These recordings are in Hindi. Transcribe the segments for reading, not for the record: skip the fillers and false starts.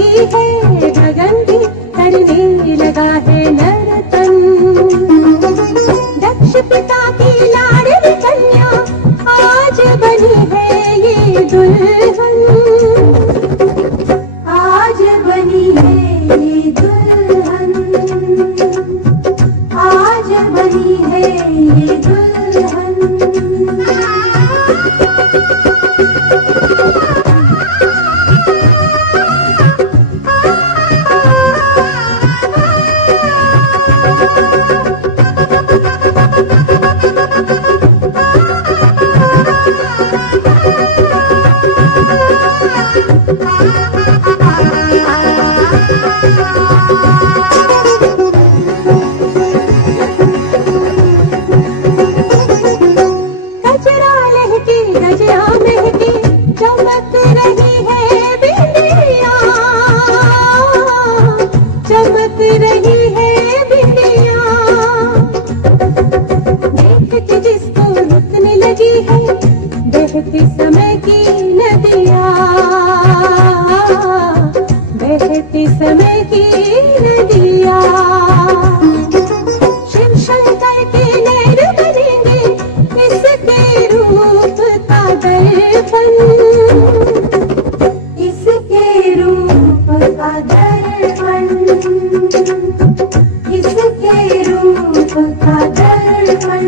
है गगन भी करने लगा है नर्तन। दक्ष पिता की लाडली कन्या आज बनी है ये दुल्हन, आज बनी है ये दुल्हन, आज बनी है ये दुल्हन। बहती समय की नदियाँ, बहती समय की नदियाँ, शिव शंकर के नैन बनेंगे इसके रूप का दर्पण, इसके रूप का दर्पण, इसके रूप का दर्पण।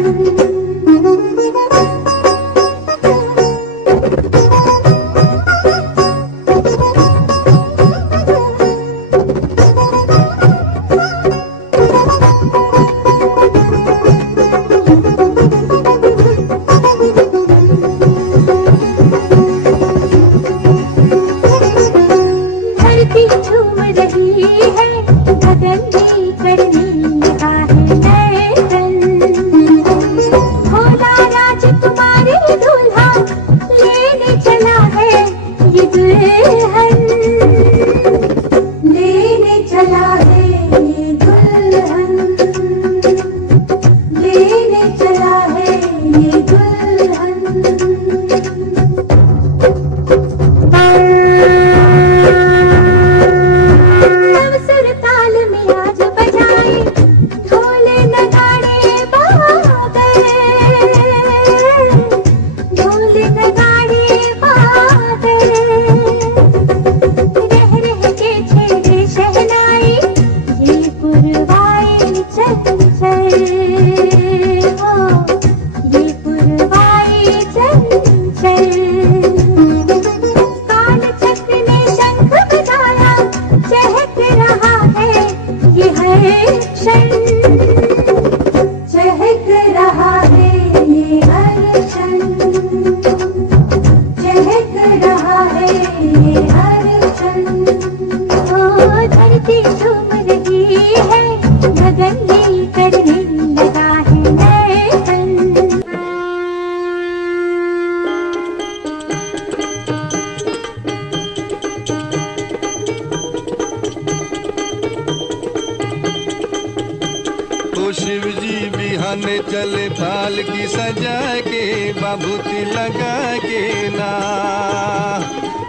शिव जी बिहाने चले पाल की सजा के बाबूती लगा के ना।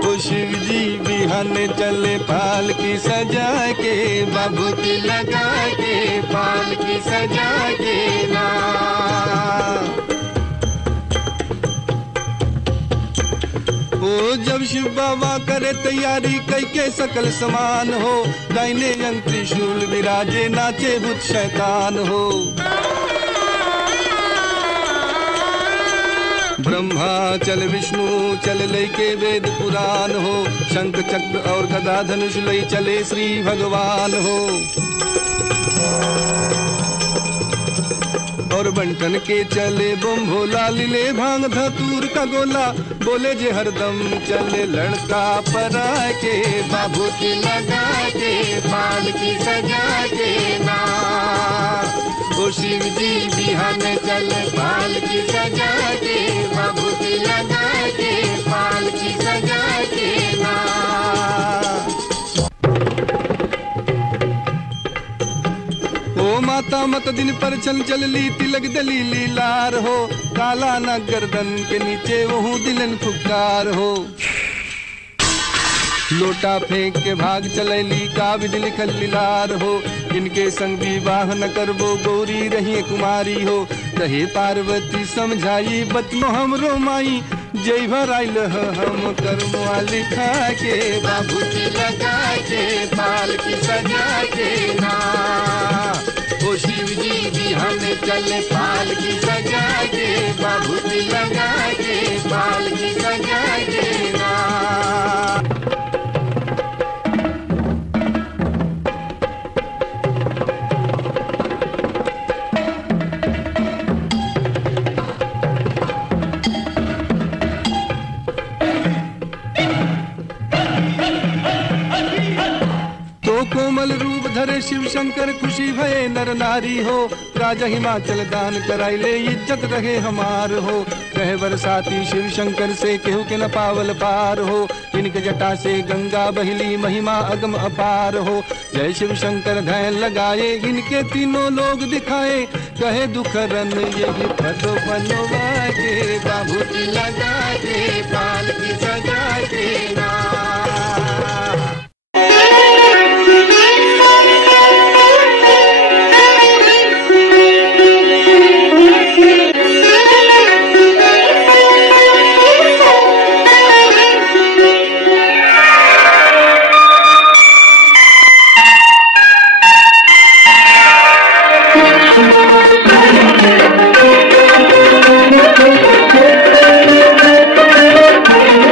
ओ शिव जी बिहाने चले पाल की सजा के बाबूती लगा के पाल की सजा के ना। ओ जब शिव बाबा करे तैयारी कई के सकल समान हो, दाहिने अंग त्रिशूल विराजे नाचे भूत शैतान हो। ब्रह्मा चल विष्णु चल लय के वेद पुराण हो, शंख चक्र और गदा धनुष लय चले श्री भगवान हो। और बंटन के चले बम भोला लीले भांग धतूर का गोला, बोले जे हरदम चले लड़का परा के बाबूती लगा के पाल की सजा के ना। ओ शिव जी बिहाने चले पाल की सजा के बाबूती लगा के पाल की सजा के ना। ओ माता मत दिन पर चल चल ली तिलक दलीली लार हो, काला न गर्दन के नीचे वहू दिलन फुकार हो। लोटा फेंक के भाग चलैली का विधि लिखल लीलार हो। इनके संग विवाह न करबो गौरी रही कुमारी हो। कहे पार्वती समझाई बतियो हमरो माई, जय भर आइल हम करमुआ लिखा के, बाबूजी लगा के पाल की सजा के ना। ओ शिव जी भी हमें चले पाल की सजा के, बाबूजी लगा के पाल की सजा के ना। कोमल रूप धरे शिव शंकर खुशी भये नर नारी हो। राजा हिमाचल दान कराइले इज्जत रहे हमार हो। कहे बरसाती शिव शंकर से केहू के न पावल पार हो। इनके जटा से गंगा बहिली महिमा अगम अपार हो। जय शिव शंकर ध्यान लगाए इनके तीनों लोग दिखाए। कहे दुखरन यही पद बनवा के, बाबूजी लगा के पाल की सजा के ना।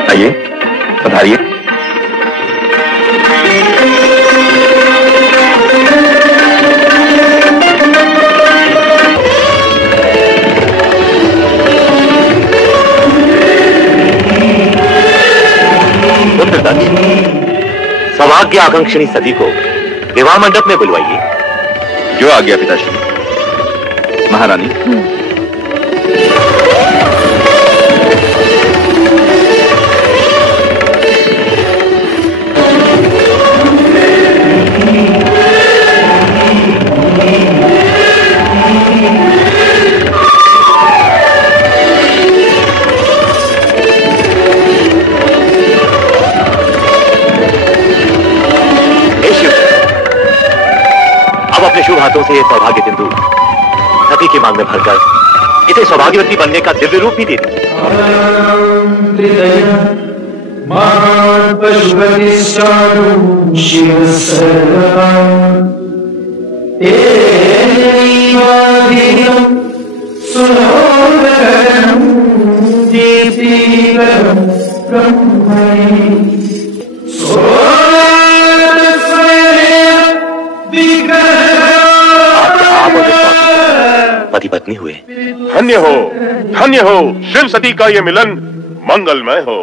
आइए, पधारिए। सौभाग्य आकांक्षिणी सती को विवाह मंडप में बुलवाइए। जो आ गया पिताश्री। महारानी। शुभ हाथों से सौभाग्य सिंधु सती की मांग में भरकर इसे सौभाग्यवती बनने का दिव्य रूप भी दे दी। पति पत्नी हुए। धन्य हो शिव सती का ये मिलन मंगलमय हो।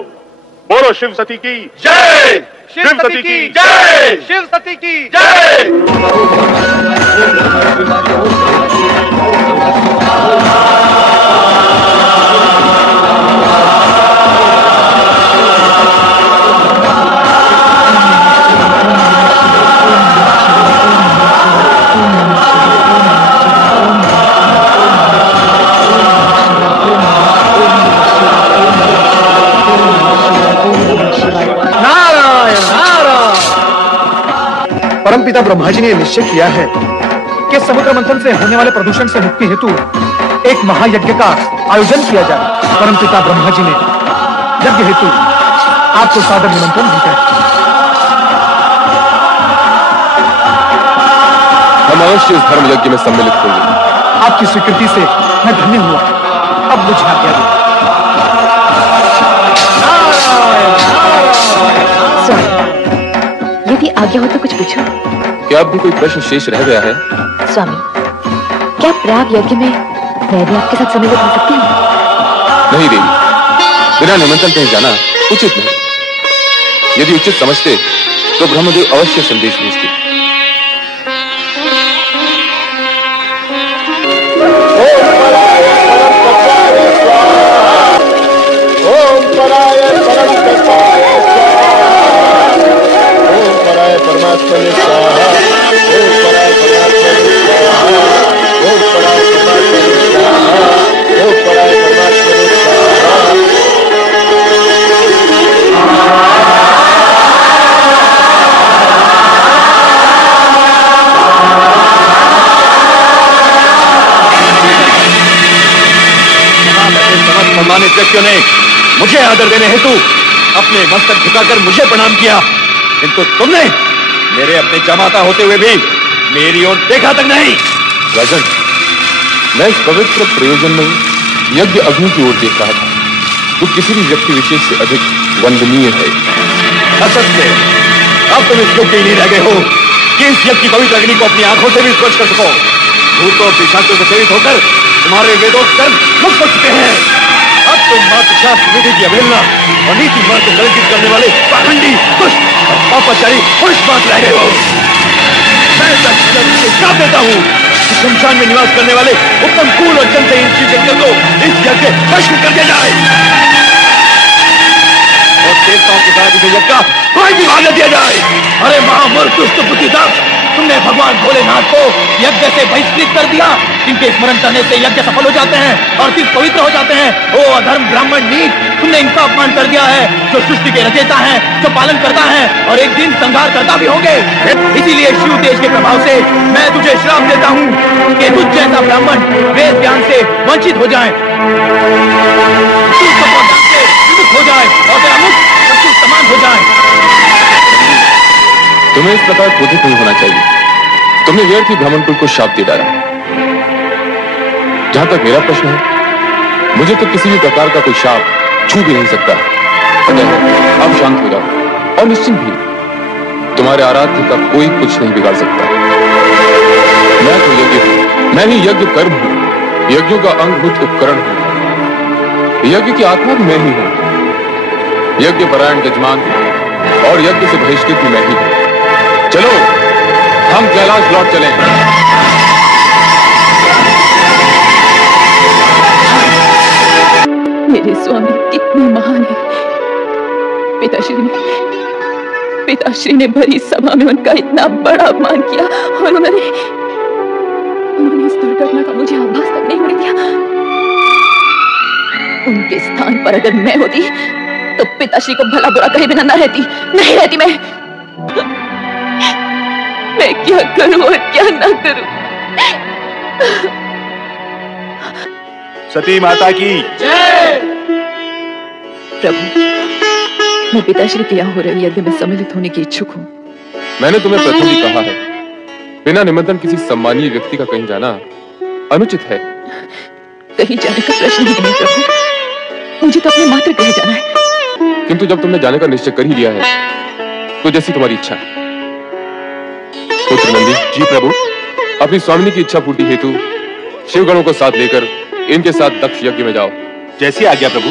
बोलो शिव सती की जय, शिव सती की जय, शिव सती की जय। परमपिता ब्रह्मा जी ने निश्चय किया है कि समुद्र मंथन से होने वाले प्रदूषण से मुक्ति हेतु एक महायज्ञ का आयोजन किया जाए। परमपिता ब्रह्मा जी ने यज्ञ हेतु आपको सादर निमंत्रण भेजा है। हम अवश्य इस धर्म यज्ञ में सम्मिलित होंगे। आपकी स्वीकृति से मैं धन्य हुआ। अब मुझे आज्ञा दो। यदि आज्ञा हो तो कुछ पूछो। क्या अब भी कोई प्रश्न शेष रह गया है? स्वामी, क्या प्रयाग यज्ञ में मैं भी आपके साथ सम्मिलित हो सकती हूँ? नहीं देवी, बिना निमंत्रण कहीं जाना उचित नहीं। यदि उचित समझते तो ब्रह्मदेव अवश्य संदेश भेजते। सम्मानित व्यक्तियों ने मुझे आदर देने हेतु अपने मस्तक झुकाकर मुझे प्रणाम किया, किंतु तुमने मेरे अपने जमाता होते हुए भी मेरी ओर देखा तक नहीं। राजन, मैं इस पवित्र प्रयोजन में यज्ञ अग्नि की ओर देख रहा था, जो किसी भी व्यक्ति विशेष से अधिक वंदनीय है। असत्य, अब तुम इस योग्य ही नहीं रह गए हो कि इस यज्ञ की पवित्र अग्नि को अपनी आंखों से भी स्पर्श कर सको। भूतों पिशाचों से सेवित होकर तुम्हारे वेदोक्त कर्म मुक्त हो चुके हैं। अब तुम मात्र शास्त्र विधि की अवहेलना और नीति मार्ग को कलंकित करने वाले पाखंडी, दुष्ट और पापाचारी पुरुष मात्र रह गए हो। मैं श्राप देता हूँ कि शमशान में निवास करने वाले उत्तम कुल और चंद इन जंगल को इस यज्ञ भस्म कर दिया जाए और देवताओं के साथ इस यज्ञ का कोई भी भाग न दिया जाए। अरे महामूर्ख दुष्ट बुद्धिदार, तुमने भगवान भोलेनाथ को यज्ञ से बहिष्कृत कर दिया। इनके स्मरण करने से यज्ञ सफल हो जाते हैं और तीर्थ पवित्र हो जाते हैं। ओ अधर्म ब्राह्मण नीच, तुमने इनका अपमान कर दिया है, जो सृष्टि के रचयिता हैं, जो पालन करता है और एक दिन संहार करता भी होंगे। इसीलिए शिव तेज के प्रभाव से मैं तुझे श्राप देता हूँ कि तुझ जैसा ब्राह्मण वेद ज्ञान से वंचित हो जाए, हो जाए और तेरा मुख सबके समान हो जाए। तुम्हें इस प्रकार क्रोधित नहीं होना चाहिए। तुमने व्यर्थ ही ब्राह्मण कुल को शाप दे डाला। जहां तक मेरा प्रश्न है, मुझे तो किसी भी प्रकार का कोई शाप छू भी नहीं सकता। अब शांत हो जाओ और निश्चिंत भी, तुम्हारे आराध्य का कोई कुछ नहीं बिगाड़ सकता। मैं तो यज्ञ हूं, मैं ही यज्ञ कर्म हूं, यज्ञों का अंगभूत उपकरण हूं। यज्ञ की आत्मा भी मैं ही हूं, यज्ञ परायण यजमान और यज्ञ से बहिष्कृत भी मैं ही हूं। चलो हम कैलाश लौट चलें। मेरे स्वामी कितने महान है। पिताश्री ने भरी सभा में उनका इतना बड़ा अपमान किया और उन्होंने इस दुर्घटना का मुझे आभास तक नहीं होने दिया। उनके स्थान पर अगर मैं होती तो पिताश्री को भला बुरा कहे बिना नहीं रहती मैं क्या करूं और क्या ना करूं। सती माता की जय। प्रभु, मैं पिताश्री के यहाँ हो रही यज्ञ में सम्मिलित होने की इच्छुक हूँ। मैंने तुम्हें प्रथम ही कहा है, बिना निमंत्रण किसी सम्मानीय व्यक्ति का कहीं जाना अनुचित है। कहीं जाने का प्रश्न ही नहीं प्रभु, मुझे तो अपने मात्र कहीं जाना है। किंतु जब तुमने जाने का निश्चय कर ही लिया है तो जैसी तुम्हारी इच्छा। पुत्र नंदी। जी प्रभु। अपनी स्वामिनी की इच्छा पूर्ति हेतु शिवगणों को साथ लेकर इनके साथ दक्ष यज्ञ में जाओ। जैसी आज्ञा प्रभु।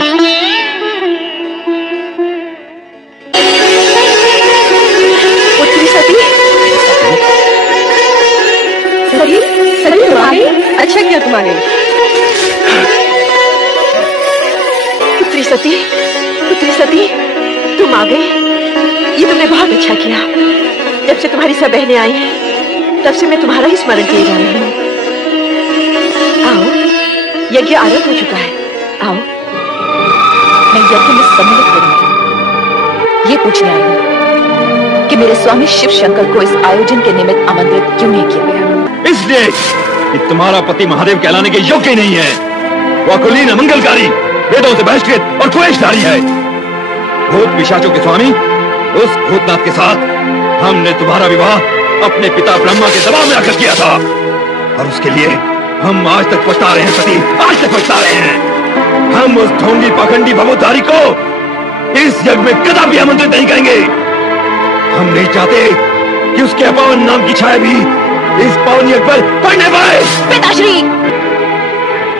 पुत्री सती तुम आ गई? अच्छा किया तुम आ गई। पुत्री सती तुम आ गई, ये तुमने बहुत अच्छा किया। जब से तुम्हारी सब बहनें आई हैं, तब से मैं तुम्हारा ही स्मरण किए जा रही हूँ। आओ, यज्ञ आरंभ हो चुका है। आओ, मैं यज्ञ में सम्मिलित करूंगी। ये पूछने आई हूँ कि मेरे स्वामी शिव शंकर को इस आयोजन के निमित्त आमंत्रित क्यों नहीं किया गया? इसलिए कि तुम्हारा पति महादेव कहलाने के योग्य ही नहीं है। वह कुलीन अमंगलकारी, वेदों से बहिष्कृत और क्लेशधारी है। भूत पिशाचों के स्वामी उस भूतनाथ के साथ हमने तुम्हारा विवाह अपने पिता ब्रह्मा के दबाव में आकर किया था और उसके लिए हम आज तक पछता रहे हैं सती, आज तक पछता रहे हैं। हम उस ढोंगी पाखंडी भवोद्धारी को इस यज्ञ में कदापि आमंत्रित नहीं करेंगे। हम नहीं चाहते कि उसके अपमान नाम की छाया भी इस पावन यज्ञ पर पड़ने पाए। पिताश्री,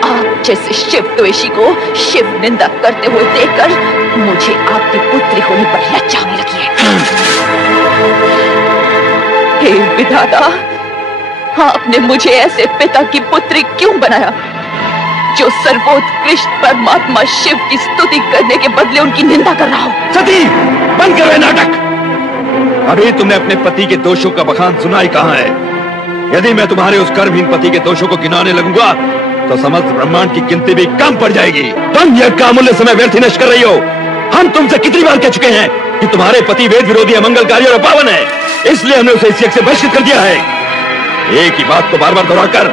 आप जैसे शिव द्वेषी को शिव निंदा करते हुए देखकर मुझे आपकी पुत्री होने पर लज्जा होने लगी है। हे विधाता, आपने मुझे ऐसे पिता की पुत्री क्यों बनाया जो सर्वोत्कृष्ट परमात्मा शिव की स्तुति करने के बदले उनकी निंदा कर रहा हो? सती, बंद करो नाटक। अभी तुमने अपने पति के दोषों का बखान सुना ही कहां है। यदि मैं तुम्हारे उस कर्महीन पति के दोषों को गिनाने लगूंगा तो समस्त ब्रह्मांड की गिनती भी कम पड़ जाएगी। तुम यह अमूल्य समय व्यर्थ ही नष्ट कर रही हो। हम तुमसे कितनी बार कह चुके हैं कि तुम्हारे पति वेद विरोधी, अमंगलकारी और अपावन है, इसलिए हमने उसे इस यज्ञ से बहिष्कृत कर दिया है। एक ही बात को बार बार दोहराकर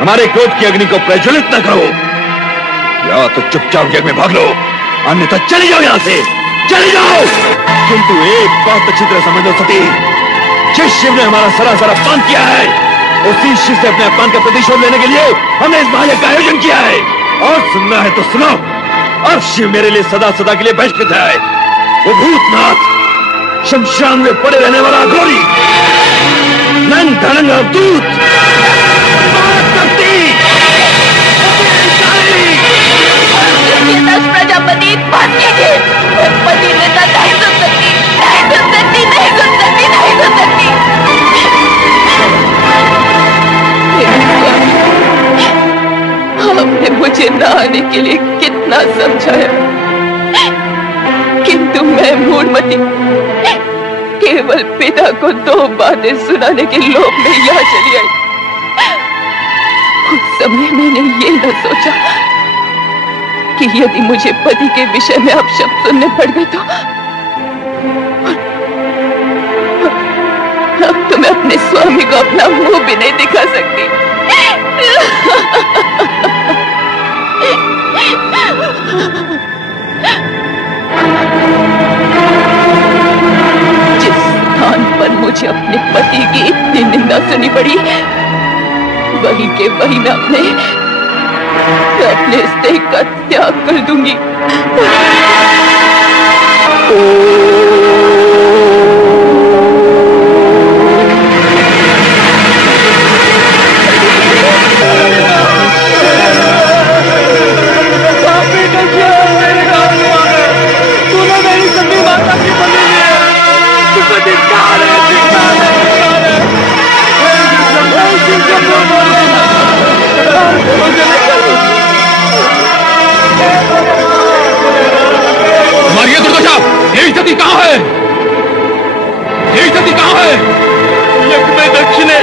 हमारे क्रोध की अग्नि को प्रज्वलित न करो। या तो चुपचाप यज्ञ में भाग लो, अन्यथा चले जाओ यहां से, चले जाओ। किंतु एक बात अच्छी तरह समझ लो सती, जिस शिव ने हमारा सरासर अपमान किया है, उसी शिव से अपने अपमान का प्रतिशोध लेने के लिए हमने इस महायज्ञ का आयोजन किया है। और सुनना है तो सुनो, अब शिव मेरे लिए सदा सदा के लिए बहिष्कृत है। वो भूतनाथ, शमशान में पड़े रहने वाला घोरी, नंग धड़ंग अवधूत, प्रजापति बात कीजिए। पति नेता नहीं सुन सकती, नहीं सुन सकती, नहीं सुन सकती, नहीं सुन सकती। आपने मुझे न आने के लिए कितना समझाया, किंतु मैं मूढ़मती केवल पिता को 2 बातें सुनाने के लोभ में यहाँ चली आई। उस समय मैंने ये न सोचा कि यदि मुझे पति के विषय में आप शब्द सुनने पड़ गए तो अब तो मैं अपने स्वामी को अपना मुंह भी नहीं दिखा सकती। जिस स्थान पर मुझे अपने पति की इतनी निंदा सुनी पड़ी, वही के वही मैं अपने स्नेह का त्याग कर दूंगी। मारिए दुर्दशा, यही सती कहाँ है? यही सती कहाँ है? यज्ञ में दक्ष ने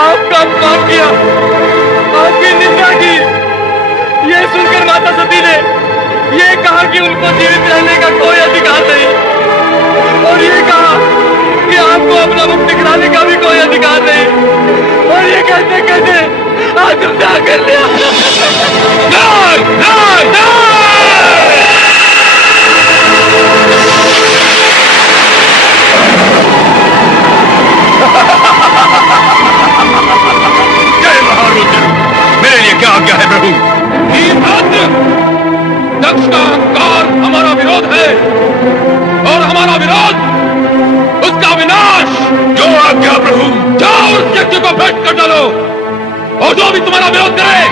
आपका अपमान किया, आपकी निंदा की। ये सुनकर माता सती ने ये कहा कि उनको जीवित रहने का कोई अधिकार नहीं, और ये कहा कि आपको अपना मुख दिखलाने का भी कोई अधिकार नहीं। और ये कहते कहते आत्मदाह कर लिया। नहीं, नहीं, नहीं! जय महारुद्र, मेरे लिए क्या आज्ञा है प्रभु? दक्ष का अहंकार हमारा विरोध है, और हमारा विरोध उसका विनाश। जो आज्ञा प्रभु। जाओ उस यज्ञ को भ्रष्ट कर डालो, और जो भी तुम्हारा विरोध करे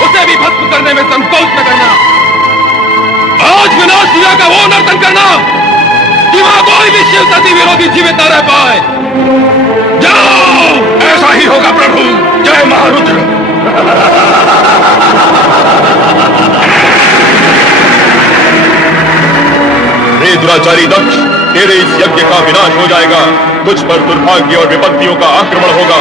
उसे भी भस्म करने में संकोच न करना। आज विनाश क्रिया का वो नर्तन करना कि वहां कोई भी शिव सती विरोधी जीवित न रह पाए। जाओ। ऐसा ही होगा प्रभु। जय महारुद्र। रे दुराचारी दक्ष, तेरे इस यज्ञ का विनाश हो जाएगा। तुझ पर दुर्भाग्य और विपत्तियों का आक्रमण होगा।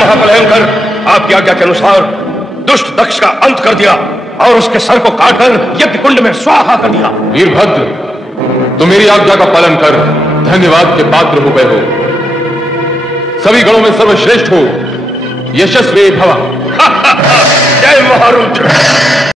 महाभयंकर, आपकी आज्ञा के अनुसार दुष्ट दक्ष का अंत कर दिया और उसके सर को काटकर यज्ञ कुंड में स्वाहा कर दिया। वीरभद्र, तुम मेरी आज्ञा का पालन कर धन्यवाद के पात्र हो गए हो। सभी गणों में सर्वश्रेष्ठ हो, यशस्वी भव। जय महारुद्र।